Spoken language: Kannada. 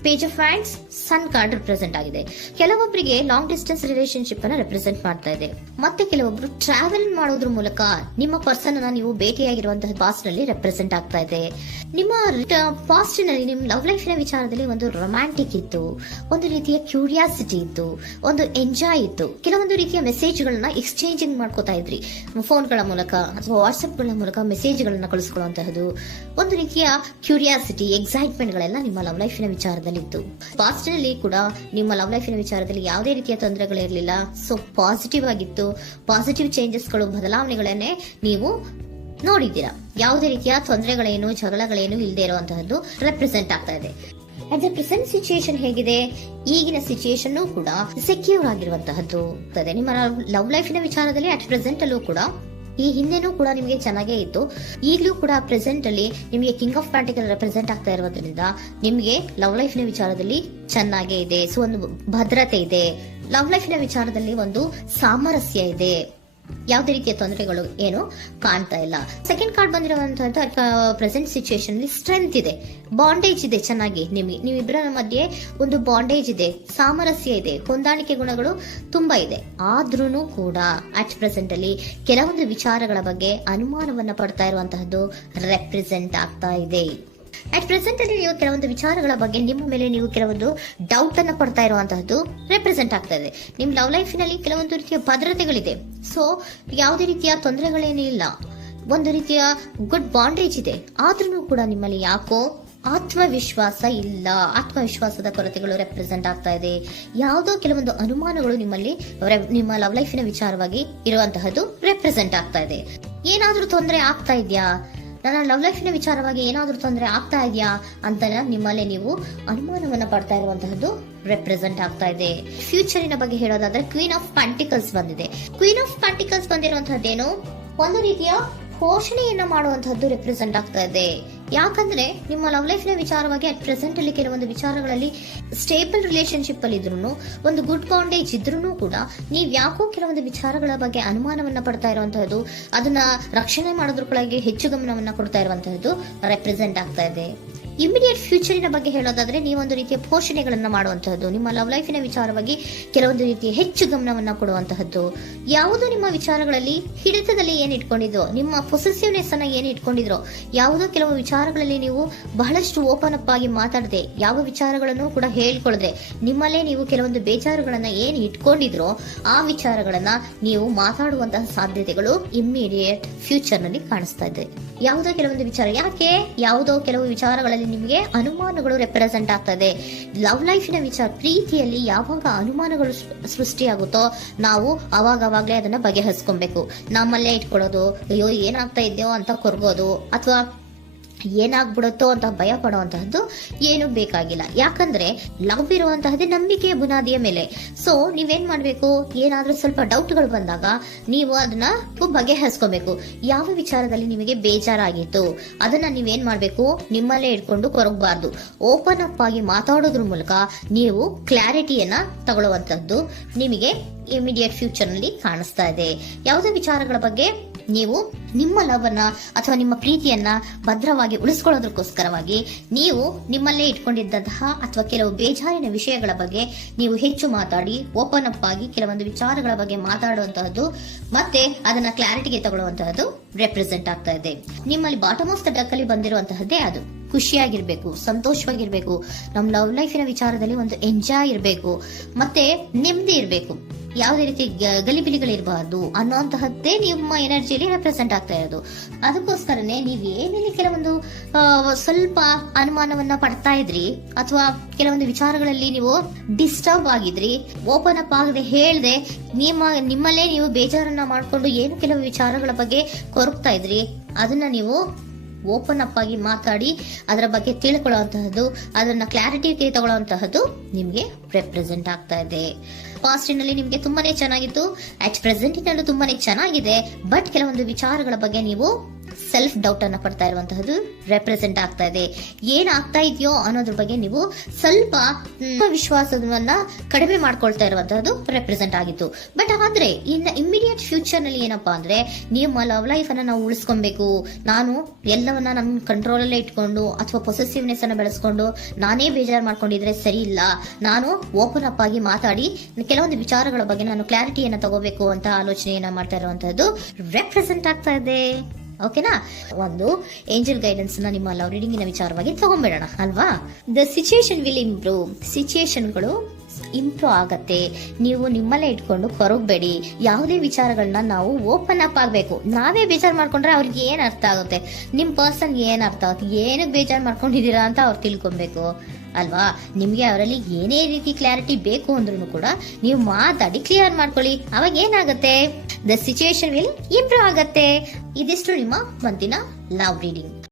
Page of hands sun card represent ಆಗಿದೆ. ಕೆಲವೊಬ್ಬರಿಗೆ ಲಾಂಗ್ ಡಿಸ್ಟೆನ್ಸ್ ರಿಲೇಶನ್ಶಿಪ್ ಅನ್ನ ರೆಪ್ರೆಸೆಂಟ್ ಮಾಡ್ತಾ ಇದೆ. ಮತ್ತೆ ಕೆಲವೊಬ್ರು ಟ್ರಾವೆಲ್ ಮಾಡೋದ್ರ ಮೂಲಕ ನಿಮ್ಮ ಪರ್ಸನ್ ಅನ್ನ ನೀವು ಭೇಟಿಯಾಗಿರುವಂತಹ ಪಾಸ್ಟ್ ನಲ್ಲಿ ರೆಪ್ರೆಸೆಂಟ್ ಆಗ್ತಾ ಇದೆ. ನಿಮ್ಮ ಪಾಸ್ಟ್ ನಲ್ಲಿ ನಿಮ್ಮ ಲವ್ ಲೈಫ್ ನ ವಿಚಾರದಲ್ಲಿ ಒಂದು ರೊಮ್ಯಾಂಟಿಕ್ ಇತ್ತು, ಒಂದು ರೀತಿಯ ಕ್ಯೂರಿಯಾಸಿಟಿ ಇತ್ತು, ಒಂದು ಎಂಜಾಯ್ ಇತ್ತು. ಕೆಲವೊಂದು ರೀತಿಯ ಮೆಸೇಜ್ ಗಳನ್ನ ಎಕ್ಸ್ಚೇಂಜಿಂಗ್ ಮಾಡ್ಕೋತಾ ಇದ್ರಿ, ಫೋನ್ಗಳ ಮೂಲಕ ಅಥವಾ ವಾಟ್ಸ್ಆಪ್ ಗಳ ಮೂಲಕ ಮೆಸೇಜ್ ಗಳನ್ನ ಕಳಿಸ್ಕೊಳ್ಳುವಂತಹದ್ದು, ಒಂದು ರೀತಿಯ ಕ್ಯೂರಿಯಾಸಿಟಿ, ಎಕ್ಸೈಟ್ಮೆಂಟ್ ಗಳೆಲ್ಲ ನಿಮ್ಮ ಲವ್ ಲೈಫ್ ನ ವಿಚಾರದಲ್ಲಿ ಇತ್ತು. ಪಾಸ್ಟ್ ನಲ್ಲಿ ಕೂಡ ನಿಮ್ಮ ಲವ್ ಲೈಫಿನ ವಿಚಾರದಲ್ಲಿ ಯಾವುದೇ ರೀತಿಯ ತೊಂದರೆಗಳಿರಲಿಲ್ಲ. ಸೊ ಪಾಸಿಟಿವ್ ಆಗಿತ್ತು. ಪಾಸಿಟಿವ್ ಚೇಂಜಸ್ಗಳು, ಬದಲಾವಣೆಗಳನ್ನೇ ನೀವು ನೋಡಿದ್ದೀರಾ. ಯಾವುದೇ ರೀತಿಯ ತೊಂದರೆಗಳೇನು, ಜಗಳಗಳೇನು ಇಲ್ಲದೆ ಇರುವಂತಹದ್ದು ರೆಪ್ರೆಸೆಂಟ್ ಆಗ್ತಾ ಇದೆ. ಅಟ್ ದ ಪ್ರೆಸೆಂಟ್ ಸಿಚುಯೇಷನ್ ಹೇಗಿದೆ? ಈಗಿನ ಸಿಚುಯೇಷನ್ ಕೂಡ ಸೆಕ್ಯೂರ್ ಆಗಿರುವಂತಹದ್ದು. ನಿಮ್ಮ ಲವ್ ಲೈಫಿನ ವಿಚಾರದಲ್ಲಿ ಅಟ್ ಪ್ರೆಸೆಂಟ್ ಅಲ್ಲೂ ಕೂಡ, ಈ ಹಿಂದೆನೂ ಕೂಡ ನಿಮಗೆ ಚೆನ್ನಾಗೇ ಇತ್ತು, ಈಗಲೂ ಕೂಡ ಪ್ರೆಸೆಂಟ್ ಅಲ್ಲಿ ನಿಮಗೆ ಕಿಂಗ್ ಆಫ್ ಪ್ಯಾಂಟಿಕಲ್ ರೆಪ್ರೆಸೆಂಟ್ ಆಗ್ತಾ ಇರೋದ್ರಿಂದ ನಿಮಗೆ ಲವ್ ಲೈಫ್ ನ ವಿಚಾರದಲ್ಲಿ ಚೆನ್ನಾಗೇ ಇದೆ. ಸೊ ಒಂದು ಭದ್ರತೆ ಇದೆ. ಲವ್ ಲೈಫ್ ನ ವಿಚಾರದಲ್ಲಿ ಒಂದು ಸಾಮರಸ್ಯ ಇದೆ. ಯಾವುದೇ ರೀತಿಯ ತೊಂದರೆಗಳು ಏನು ಕಾಣ್ತಾ ಇಲ್ಲ. ಸೆಕೆಂಡ್ ಕಾರ್ಡ್ ಬಂದಿರುವಂತಹದ್ದು ಪ್ರೆಸೆಂಟ್ ಸಿಚುಯೇಷನ್ ಅಲ್ಲಿ ಸ್ಟ್ರೆಂತ್ ಇದೆ, ಬಾಂಡೇಜ್ ಇದೆ. ಚೆನ್ನಾಗಿ ನೀವಿಬ್ಬರ ಮಧ್ಯೆ ಒಂದು ಬಾಂಡೇಜ್ ಇದೆ, ಸಾಮರಸ್ಯ ಇದೆ, ಹೊಂದಾಣಿಕೆ ಗುಣಗಳು ತುಂಬಾ ಇದೆ. ಆದ್ರೂ ಕೂಡ ಅಟ್ ಪ್ರೆಸೆಂಟ್ ಅಲ್ಲಿ ಕೆಲವೊಂದು ವಿಚಾರಗಳ ಬಗ್ಗೆ ಅನುಮಾನವನ್ನ ಪಡ್ತಾ ಇರುವಂತಹದ್ದು ರೆಪ್ರೆಸೆಂಟ್ ಆಗ್ತಾ ಇದೆ. ಅಟ್ ಪ್ರೆಸೆಂಟ್ ಅಲ್ಲಿ ನೀವು ಕೆಲವೊಂದು ವಿಚಾರಗಳ ಬಗ್ಗೆ ನಿಮ್ಮ ಮೇಲೆ ನೀವು ಕೆಲವೊಂದು ಡೌಟ್ ಅನ್ನ ಪಡ್ತಾ ಇರುವಂತಹದ್ದು ರೆಪ್ರೆಸೆಂಟ್ ಆಗ್ತಾ ಇದೆ. ನಿಮ್ ಲವ್ ಲೈಫಿನಲ್ಲಿ ಕೆಲವೊಂದು ರೀತಿಯ ಭದ್ರತೆಗಳಿದೆ. ಸೊ ಯಾವುದೇ ರೀತಿಯ ತೊಂದರೆಗಳೇನೂ ಇಲ್ಲ, ಒಂದು ರೀತಿಯ ಗುಡ್ ಬಾಂಡೇಜ್ ಇದೆ. ಆದ್ರೂ ಕೂಡ ನಿಮ್ಮಲ್ಲಿ ಯಾಕೋ ಆತ್ಮವಿಶ್ವಾಸ ಇಲ್ಲ, ಆತ್ಮವಿಶ್ವಾಸದ ಕೊರತೆಗಳು ರೆಪ್ರೆಸೆಂಟ್ ಆಗ್ತಾ ಇದೆ. ಯಾವುದೋ ಕೆಲವೊಂದು ಅನುಮಾನಗಳು ನಿಮ್ಮಲ್ಲಿ ನಿಮ್ಮ ಲವ್ ಲೈಫಿನ ವಿಚಾರವಾಗಿ ಇರುವಂತಹದ್ದು ರೆಪ್ರೆಸೆಂಟ್ ಆಗ್ತಾ ಇದೆ. ಏನಾದ್ರೂ ತೊಂದರೆ ಆಗ್ತಾ ಇದೆಯಾ, ನನ್ನ ಲವ್ ಲೈಫಿನ ವಿಚಾರವಾಗಿ ಏನಾದ್ರೂ ತೊಂದರೆ ಆಗ್ತಾ ಇದೆಯಾ ಅಂತ ನಿಮ್ಮಲ್ಲಿ ನೀವು ಅನುಮಾನವನ್ನ ಪಡ್ತಾ ಇರುವಂತಹದ್ದು ರೆಪ್ರೆಸೆಂಟ್ ಆಗ್ತಾ ಇದೆ. ಫ್ಯೂಚರಿನ ಬಗ್ಗೆ ಹೇಳೋದಾದ್ರೆ ಕ್ವೀನ್ ಆಫ್ ಪ್ಯಾಂಟಿಕಲ್ಸ್ ಬಂದಿದೆ. ಕ್ವೀನ್ ಆಫ್ ಪ್ಯಾಂಟಿಕಲ್ಸ್ ಬಂದಿರುವಂತಹದ್ದೇನು, ಒಂದು ರೀತಿಯ ಪೋಷಣೆಯನ್ನ ಮಾಡುವಂತಹದ್ದು ರೆಪ್ರೆಸೆಂಟ್ ಆಗ್ತಾ ಇದೆ. ಯಾಕಂದ್ರೆ ನಿಮ್ಮ ಲವ್ ಲೈಫ್ ನ ವಿಚಾರವಾಗಿ ಅಟ್ ಪ್ರೆಸೆಂಟ್ ಅಲ್ಲಿ ಕೆಲವೊಂದು ವಿಚಾರಗಳಲ್ಲಿ ಸ್ಟೇಬಲ್ ರಿಲೇಶನ್ಶಿಪ್ ಅಲ್ಲಿ ಇದ್ರು, ಒಂದು ಗುಡ್ ಬಾಂಡೇಜ್ ಇದ್ರೂ ಕೂಡ ನೀವ್ ಯಾಕೋ ಕೆಲವೊಂದು ವಿಚಾರಗಳ ಬಗ್ಗೆ ಅನುಮಾನವನ್ನ ಪಡ್ತಾ ಇರುವಂತಹದ್ದು, ಅದನ್ನ ರಕ್ಷಣೆ ಮಾಡೋದ್ರೊಳಗೆ ಹೆಚ್ಚು ಗಮನವನ್ನ ಕೊಡ್ತಾ ಇರುವಂತಹದ್ದು ರೆಪ್ರೆಸೆಂಟ್ ಆಗ್ತಾ ಇದೆ. ಇಮಿಡಿಯೇಟ್ ಫ್ಯೂಚರಿನ ಬಗ್ಗೆ ಹೇಳೋದಾದ್ರೆ ನೀವೊಂದು ರೀತಿಯ ಪೋಷಣೆಗಳನ್ನ ಮಾಡುವಂತಹದ್ದು, ನಿಮ್ಮ ಲವ್ ಲೈಫಿನ ವಿಚಾರವಾಗಿ ಕೆಲವೊಂದು ರೀತಿಯ ಹೆಚ್ಚು ಗಮನವನ್ನ ಕೊಡುವಂತಹದ್ದು, ಯಾವುದೋ ನಿಮ್ಮ ವಿಚಾರಗಳಲ್ಲಿ ಹಿಡಿತದಲ್ಲಿ ಏನ್ ಇಟ್ಕೊಂಡಿದ್ರೋ, ನಿಮ್ಮ ಪೊಸೆಸಿವ್ನೆಸ್ ಅನ್ನ ಏನ್ ಇಟ್ಕೊಂಡಿದ್ರೋ, ಯಾವುದೋ ಕೆಲವು ವಿಚಾರಗಳಲ್ಲಿ ನೀವು ಬಹಳಷ್ಟು ಓಪನ್ ಅಪ್ ಆಗಿ ಮಾತಾಡದೆ, ಯಾವ ವಿಚಾರಗಳನ್ನು ಕೂಡ ಹೇಳ್ಕೊಳ್ಳದೆ, ನಿಮ್ಮಲ್ಲೇ ನೀವು ಕೆಲವೊಂದು ಬೇಜಾರುಗಳನ್ನ ಏನ್ ಇಟ್ಕೊಂಡಿದ್ರೋ ಆ ವಿಚಾರಗಳನ್ನ ನೀವು ಮಾತಾಡುವಂತಹ ಸಾಧ್ಯತೆಗಳು ಇಮ್ಮಿಡಿಯೇಟ್ ಫ್ಯೂಚರ್ ನಲ್ಲಿ ಕಾಣಿಸ್ತಾ ಇದೆ. ಯಾವುದೋ ಕೆಲವೊಂದು ವಿಚಾರ, ಯಾಕೆ ಯಾವುದೋ ಕೆಲವು ವಿಚಾರಗಳಲ್ಲಿ ನಿಮಗೆ ಅನುಮಾನಗಳು ರೆಪ್ರೆಸೆಂಟ್ ಆಗ್ತದೆ. ಲವ್ ಲೈಫಿನ ವಿಚಾರ, ಪ್ರೀತಿಯಲ್ಲಿ ಯಾವಾಗ ಅನುಮಾನಗಳು ಸೃಷ್ಟಿಯಾಗುತ್ತೋ ನಾವು ಅವಾಗವಾಗ್ಲೇ ಅದನ್ನ ಬಗೆಹರಿಸ್ಕೊಬೇಕು. ನಮ್ಮಲ್ಲೇ ಇಟ್ಕೊಳ್ಳೋದು, ಅಯ್ಯೋ ಏನಾಗ್ತಾ ಇದೆಯೋ ಅಂತ ಕೊರ್ಗೋದು ಅಥವಾ ಏನಾಗ್ಬಿಡುತ್ತೋ ಅಂತ ಭಯ ಪಡುವಂತಹದ್ದು ಏನು ಬೇಕಾಗಿಲ್ಲ. ಯಾಕಂದ್ರೆ ಲವ್ ಇರುವಂತಹದ್ದೇ ನಂಬಿಕೆಯ ಬುನಾದಿಯ ಮೇಲೆ. ಸೊ ನೀವೇನ್ ಮಾಡ್ಬೇಕು, ಏನಾದ್ರೂ ಸ್ವಲ್ಪ ಡೌಟ್ಗಳು ಬಂದಾಗ ನೀವು ಅದನ್ನ ಬಗೆಹರಿಸ್ಕೋಬೇಕು. ಯಾವ ವಿಚಾರದಲ್ಲಿ ನಿಮಗೆ ಬೇಜಾರಾಗಿತ್ತು ಅದನ್ನ ನೀವೇನ್ ಮಾಡ್ಬೇಕು, ನಿಮ್ಮಲ್ಲೇ ಇಟ್ಕೊಂಡು ಕೊರಗಬಾರ್ದು. ಓಪನ್ ಅಪ್ ಆಗಿ ಮಾತಾಡೋದ್ರ ಮೂಲಕ ನೀವು ಕ್ಲಾರಿಟಿಯನ್ನ ತಗೊಳ್ಳುವಂತದ್ದು ನಿಮಗೆ ಇಮಿಡಿಯೇಟ್ ಫ್ಯೂಚರ್ ನಲ್ಲಿ ಕಾಣಿಸ್ತಾ ಇದೆ. ಯಾವುದೇ ವಿಚಾರಗಳ ಬಗ್ಗೆ ನೀವು ನಿಮ್ಮ ಲವ್ ಅನ್ನ ಅಥವಾ ನಿಮ್ಮ ಪ್ರೀತಿಯನ್ನ ಭದ್ರವಾಗಿ ಉಳಿಸ್ಕೊಳ್ಳೋದಕ್ಕೋಸ್ಕರವಾಗಿ ನೀವು ನಿಮ್ಮಲ್ಲೇ ಇಟ್ಕೊಂಡಿದ್ದಂತಹ ಅಥವಾ ಕೆಲವು ಬೇಜಾರಿನ ವಿಷಯಗಳ ಬಗ್ಗೆ ನೀವು ಹೆಚ್ಚು ಮಾತಾಡಿ, ಓಪನ್ ಅಪ್ ಆಗಿ ಕೆಲವೊಂದು ವಿಚಾರಗಳ ಬಗ್ಗೆ ಮಾತಾಡುವಂತಹದ್ದು ಮತ್ತೆ ಅದನ್ನ ಕ್ಲಾರಿಟಿಗೆ ತಗೊಳ್ಳುವಂತಹದ್ದು ರೆಪ್ರೆಸೆಂಟ್ ಆಗ್ತಾ ಇದೆ. ನಿಮ್ಮಲ್ಲಿ ಬಾಟಮ್ ಆಫ್ ದ ಡಕ್ ಅಲ್ಲಿ ಬಂದಿರುವಂತಹದ್ದೇ ಅದು. ಖುಷಿಯಾಗಿರ್ಬೇಕು, ಸಂತೋಷವಾಗಿರ್ಬೇಕು, ನಮ್ಮ ಲವ್ ಲೈಫಿನ ವಿಚಾರದಲ್ಲಿ ಒಂದು ಎಂಜಾಯ್ ಇರಬೇಕು, ಮತ್ತೆ ನೆಮ್ಮದಿ ಇರಬೇಕು, ಯಾವುದೇ ರೀತಿ ಗಲಿಬಿಲಿಗಳಿರಬಾರ್ದು ಅನ್ನೋಂತಹದ್ದೇ ನಿಮ್ಮ ಎನರ್ಜಿಯಲ್ಲಿ ರೆಪ್ರೆಸೆಂಟ್ ಆಗ್ತಾ ಇರೋದು. ಅದಕ್ಕೋಸ್ಕರನೇ ನೀವ್ ಏನೇನು ಕೆಲವೊಂದು ಸ್ವಲ್ಪ ಅನುಮಾನವನ್ನ ಪಡ್ತಾ ಇದ್ರಿ ಅಥವಾ ಕೆಲವೊಂದು ವಿಚಾರಗಳಲ್ಲಿ ನೀವು ಡಿಸ್ಟರ್ಬ್ ಆಗಿದ್ರಿ, ಓಪನ್ ಅಪ್ ಆಗದೆ ಹೇಳ್ದೆ ನಿಮ್ಮಲ್ಲೇ ನೀವು ಬೇಜಾರನ್ನ ಮಾಡ್ಕೊಂಡು ಏನು ಕೆಲವು ವಿಚಾರಗಳ ಬಗ್ಗೆ ಕೊರಗ್ತಾ ಇದ್ರಿ, ಅದನ್ನ ನೀವು ಓಪನ್ ಅಪ್ ಆಗಿ ಮಾತಾಡಿ ಅದರ ಬಗ್ಗೆ ತಿಳ್ಕೊಳ್ಳುವಂತಹದ್ದು, ಅದನ್ನ ಕ್ಲಾರಿಟಿಗೆ ತಗೊಳ್ಳುವಂತಹದ್ದು ನಿಮ್ಗೆ ರೆಪ್ರೆಸೆಂಟ್ ಆಗ್ತಾ ಇದೆ. ಪಾಸ್ಟಿನಲ್ಲಿ ನಿಮ್ಗೆ ತುಂಬಾನೇ ಚೆನ್ನಾಗಿತ್ತು, ಅಟ್ ಪ್ರೆಸೆಂಟಿನಲ್ಲೂ ತುಂಬಾನೇ ಚೆನ್ನಾಗಿದೆ. ಬಟ್ ಕೆಲವೊಂದು ವಿಚಾರಗಳ ಬಗ್ಗೆ ನೀವು ಸೆಲ್ಫ್ ಡೌಟ್ ಅನ್ನ ಪಡ್ತಾ ಇರುವಂತಹದ್ದು ರೆಪ್ರೆಸೆಂಟ್ ಆಗ್ತಾ ಇದೆ. ಏನಾಗ್ತಾ ಇದೆಯೋ ಅನ್ನೋದ್ರ ಬಗ್ಗೆ ನೀವು ಸ್ವಲ್ಪ ವಿಶ್ವಾಸವನ್ನ ಕಡಿಮೆ ಮಾಡ್ಕೊಳ್ತಾ ಇರುವಂತಹದ್ದು ರೆಪ್ರೆಸೆಂಟ್ ಆಗಿತ್ತು. ಬಟ್ ಆದ್ರೆ ಇನ್ನು ಇಮಿಡಿಯೇಟ್ ಫ್ಯೂಚರ್ ನಲ್ಲಿ ಏನಪ್ಪಾ ಅಂದ್ರೆ ನಿಮ್ಮ ಲವ್ ಲೈಫ್ ಅನ್ನ ನಾವು ಉಳಿಸ್ಕೊಬೇಕು, ನಾನು ಎಲ್ಲವನ್ನ ನನ್ನ ಕಂಟ್ರೋಲ್ ಅಲ್ಲೇ ಇಟ್ಕೊಂಡು ಅಥವಾ ಪೊಸೆಸಿವ್ನೆಸ್ ಅನ್ನ ಬೆಳೆಸ್ಕೊಂಡು ನಾನೇ ಬೇಜಾರು ಮಾಡ್ಕೊಂಡಿದ್ರೆ ಸರಿ ಇಲ್ಲ, ನಾನು ಓಪನ್ ಅಪ್ ಆಗಿ ಮಾತಾಡಿ ಕೆಲವೊಂದು ವಿಚಾರಗಳ ಬಗ್ಗೆ ನಾನು ಕ್ಲಾರಿಟಿಯನ್ನ ತಗೋಬೇಕು ಅಂತ ಆಲೋಚನೆಯನ್ನ ಮಾಡ್ತಾ ಇರುವಂತಹದ್ದು ರೆಪ್ರೆಸೆಂಟ್ ಆಗ್ತಾ ಇದೆ. ಓಕೆನಾ, ಒಂದು ಏಂಜಲ್ ಗೈಡೆನ್ಸ್ ನ ನಿಮ್ಮ ಲವ್ ರೀಡಿಂಗಿನ ವಿಚಾರವಾಗಿ ತಗೊಂಡ್ಬಿಡೋಣ ಅಲ್ವಾ. The situation will improve, ಸಿಚುಯೇಷನ್ಗಳು improve ಆಗತ್ತೆ. ನೀವು ನಿಮ್ಮಲ್ಲೇ ಇಟ್ಕೊಂಡು ಕೊರಗಬೇಡಿ. ಯಾವುದೇ ವಿಚಾರಗಳನ್ನ ನಾವು ಓಪನ್ ಅಪ್ ಆಗ್ಬೇಕು. ನಾವೇ ಬೇಜಾರು ಮಾಡ್ಕೊಂಡ್ರೆ ಅವ್ರಿಗೆ ಏನ್ ಅರ್ಥ ಆಗುತ್ತೆ, ನಿಮ್ ಪರ್ಸನ್ ಏನ್ ಅರ್ಥ ಆಗುತ್ತೆ, ಏನಕ್ಕೆ ಬೇಜಾರು ಮಾಡ್ಕೊಂಡಿದೀರಾ ಅಂತ ಅವ್ರು ತಿಳ್ಕೊಬೇಕು ಅಲ್ವಾ. ನಿಮ್ಗೆ ಅವರಲ್ಲಿ ಏನೇ ರೀತಿ ಕ್ಲಾರಿಟಿ ಬೇಕು ಅಂದ್ರೂ ಕೂಡ ನೀವು ಮಾತಾಡಿ ಕ್ಲಿಯರ್ ಮಾಡ್ಕೊಳ್ಳಿ. ಅವಾಗ ಏನಾಗುತ್ತೆ, ದ ಸಿಚುಯೇಷನ್ ವಿಲ್ ಇಂಪ್ರೂವ್ ಆಗತ್ತೆ. ಇದಿಷ್ಟು ನಿಮ್ಮ ಮಂತಿನ ಲವ್ ರೀಡಿಂಗ್.